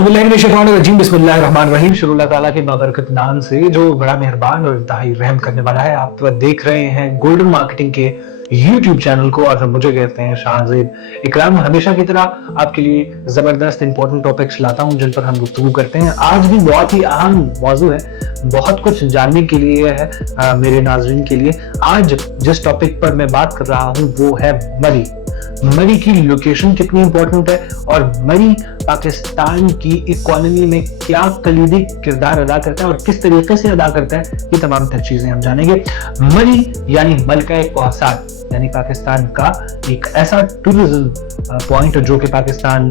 औज़ुबिल्लाहिमिनश्शैतानिर्रजीम बिस्मिल्लाहिर्रहमानिर्रहीम। शुरू अल्लाह ताला के बाबरकत नाम से जो बड़ा मेहरबान और इंतहाई रहम करने वाला है। आप देख रहे हैं गोल्डन मार्केटिंग के यूट्यूब चैनल को और मुझे कहते हैं शाहज़ेब इकराम। हमेशा की तरह आपके लिए जबरदस्त इंपॉर्टेंट टॉपिक्स लाता हूं जिन पर हम गुफ्तगू करते हैं। आज भी बहुत ही अहम मौजू है, बहुत कुछ जानने के लिए है मेरे नाज़रीन के लिए। आज जिस टॉपिक पर मैं बात कर रहा हूं वो है मरी। मरी की लोकेशन कितनी इंपॉर्टेंट है और मरी पाकिस्तान की इकोनॉमी में क्या कलीदी किरदार अदा करता है और किस तरीके से अदा करता है, ये तमाम तर चीजें हम जानेंगे। मरी यानी मलका कौसार यानी पाकिस्तान का एक ऐसा टूरिज्म पॉइंट जो कि पाकिस्तान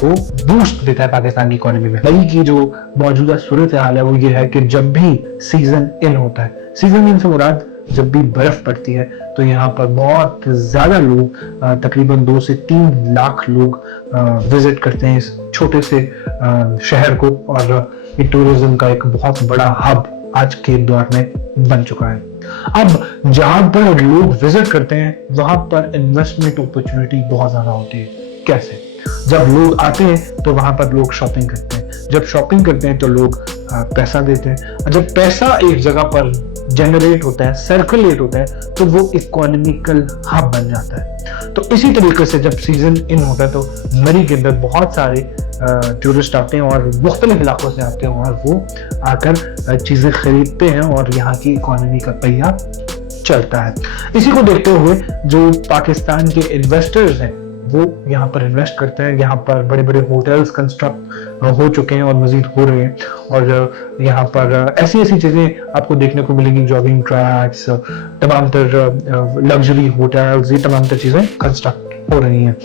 को बूस्ट देता है पाकिस्तान की इकोनॉमी में। मरी की जो मौजूदा सूरत हाल है वो ये है कि जब भी सीजन इन होता है, सीजन इन से मुराद जब भी बर्फ पड़ती है तो यहाँ पर बहुत ज्यादा लोग, तकरीबन 2 से 3 लाख लोग विजिट करते हैं इस छोटे से शहर को। और ये टूरिज्म का एक बहुत बड़ा हब आज के दौर में बन चुका है। अब जहां पर लोग विजिट करते हैं वहां पर इन्वेस्टमेंट अपॉर्चुनिटी बहुत ज्यादा होती है। कैसे? जब लोग आते हैं तो वहां पर लोग शॉपिंग करते हैं, जब शॉपिंग करते हैं तो लोग पैसा देते हैं। जब पैसा एक जगह पर जनरेट होता है, सर्कुलेट होता है, तो वो इकोनॉमिकल हब बन जाता है। तो इसी तरीके से जब सीजन इन होता है तो मरी के अंदर बहुत सारे टूरिस्ट आते हैं और मुख्तलिफ इलाकों से आते हैं और वो आकर चीजें खरीदते हैं और यहाँ की इकोनॉमी का पहिया चलता है। इसी को देखते हुए जो पाकिस्तान के इन्वेस्टर्स हैं वो यहाँ पर इन्वेस्ट करते हैं। यहाँ पर बड़े बड़े होटल्स कंस्ट्रक्ट हो चुके हैं और मजीद हो रहे हैं। और यहाँ पर ऐसी ऐसी चीजें आपको देखने को मिलेंगी, जॉगिंग ट्रैक्स, तमाम तर लग्जरी होटल्स, ये तमाम तर चीजें कंस्ट्रक्ट हो रही हैं।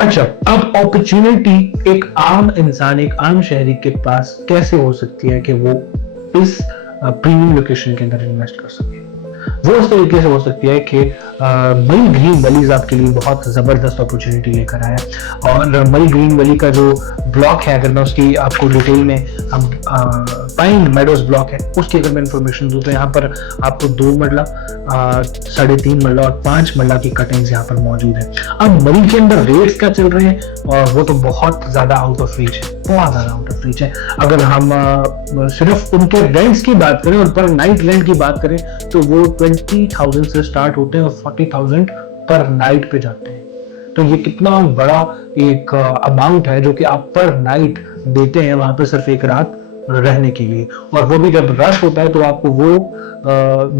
अच्छा, अब अपॉर्चुनिटी एक आम इंसान, एक आम शहरी के पास कैसे हो सकती है कि वो इस प्रीमियम लोकेशन के अंदर इन्वेस्ट कर सके? वो इस तरीके से हो सकती है कि मरी ग्रीन वैलीज आपके लिए बहुत जबरदस्त अपॉर्चुनिटी लेकर आया है। और मरी ग्रीन वैली का जो ब्लॉक है, अगर मैं उसकी आपको डिटेल में, हम पाइन मेडोज ब्लॉक है उसकी अगर मैं इंफॉर्मेशन दूं तो यहाँ पर आपको 2 मरला, 3.5 मरला और 5 मरला की कटिंग्स यहाँ पर मौजूद है। अब मरी के अंदर रेट्स क्या चल रहे हैं और वो तो बहुत ज्यादा आउट ऑफ रीच है, बहुत ज्यादा आउट ऑफ रीच है। अगर हम सिर्फ उनके रेंट्स की बात करें और पर नाइट रेंट की बात करें तो वो 20,000 से स्टार्ट होते हैं और 40,000 पर नाइट पे जाते हैं। तो ये कितना बड़ा एक अमाउंट है जो कि आप पर नाइट देते हैं वहां पर सिर्फ एक रात रहने के लिए। और वो भी जब रश होता है तो आपको वो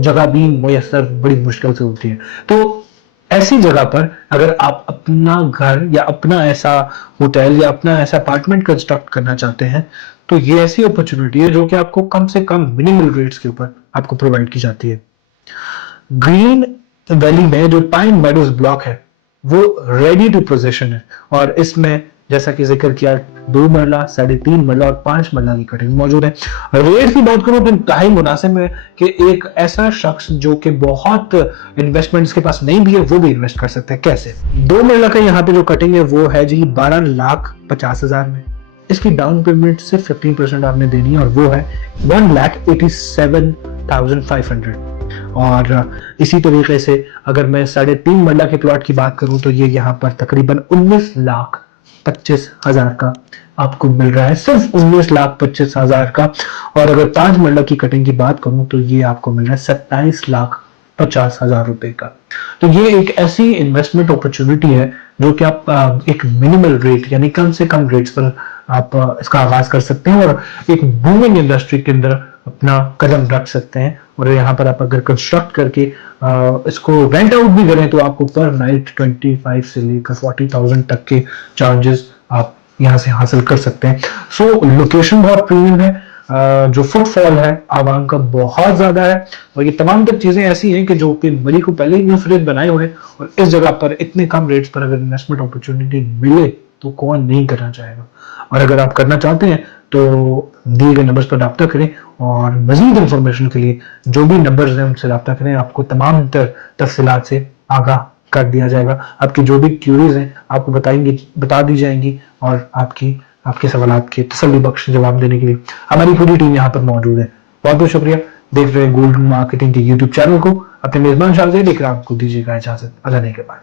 जगह भी मुयस्सर बड़ी मुश्किल से होती है। तो ऐसी जगह पर अगर आप अपना घर या अपना ऐसा होटल या अपना ऐसा अपार्टमेंट कंस्ट्रक्ट करना चाहते हैं तो ये ऐसी अपॉर्चुनिटी है जो कि आपको कम से कम मिनिमल रेट्स के ऊपर आपको प्रोवाइड की जाती है। ग्रीन वैली में जो पाइन मेडोज ब्लॉक है वो रेडी टू पोजीशन है और इसमें जैसा कि जिक्र किया 2 मरला, 3.5 मरला और 5 मरला की कटिंग मौजूद है। रेट की बात करूं तो इंतहाई मुनासिब है कि एक ऐसा शख्स जो कि बहुत इन्वेस्टमेंट्स के पास नहीं भी है वो भी इन्वेस्ट कर सकते हैं। कैसे? 2 मरला का यहाँ पे जो कटिंग है वो है जी 12,50,000 में। इसकी डाउन पेमेंट सिर्फ 15% आपने देनी है और वो है 1,87,500। और इसी तरीके से अगर मैं 3.5 मरला के प्लॉट की बात करूं तो ये यहाँ पर तकरीबन 19,25,000 का आपको मिल रहा है, सिर्फ 19,25,000 का। और अगर 5 मरला की कटिंग की बात करूं तो ये आपको मिल रहा है 27,50,000 रुपए का। तो ये एक ऐसी इन्वेस्टमेंट अपॉर्चुनिटी है जो कि आप एक मिनिमल रेट यानी कम से कम रेट्स पर आप इसका आगाज कर सकते हैं और एक बूमिंग इंडस्ट्री के अंदर अपना कदम रख सकते हैं। और यहाँ पर आप अगर कंस्ट्रक्ट करके इसको रेंट आउट भी करें तो आपको पर नाइट 25 से लेकर 40,000 तक के चार्जेस आप यहाँ से हासिल कर सकते हैं। सो लोकेशन बहुत प्रीमियम है, जो फुटफॉल है आवाम का बहुत ज्यादा है और ये तमाम तक चीजें ऐसी हैं कि जो कि मरी को पहले ही मुनफरिद बनाए हुए हैं। और इस जगह पर इतने कम रेट्स पर अगर इन्वेस्टमेंट अपॉर्चुनिटी मिले तो कौन नहीं करना चाहेगा। और अगर आप करना चाहते हैं तो दिए गए नंबर्स पर रब्ता करें और मजीद इंफॉर्मेशन के लिए जो भी नंबर्स हैं उनसे रब्ता करें। आपको तमाम तफसीलात से आगाह कर दिया जाएगा। आपकी जो भी क्यूरीज हैं आपको बता दी जाएंगी और आपके सवालात के तसल्ली बख्श जवाब देने के लिए हमारी पूरी टीम यहाँ पर मौजूद है। बहुत बहुत शुक्रिया। देख रहे हैं गोल्डन मार्केटिंग के यूट्यूब चैनल को। अपने मेजबान शाहज़ेब इकराम को दीजिएगा इजाजत। अल्लाह ने के बाद।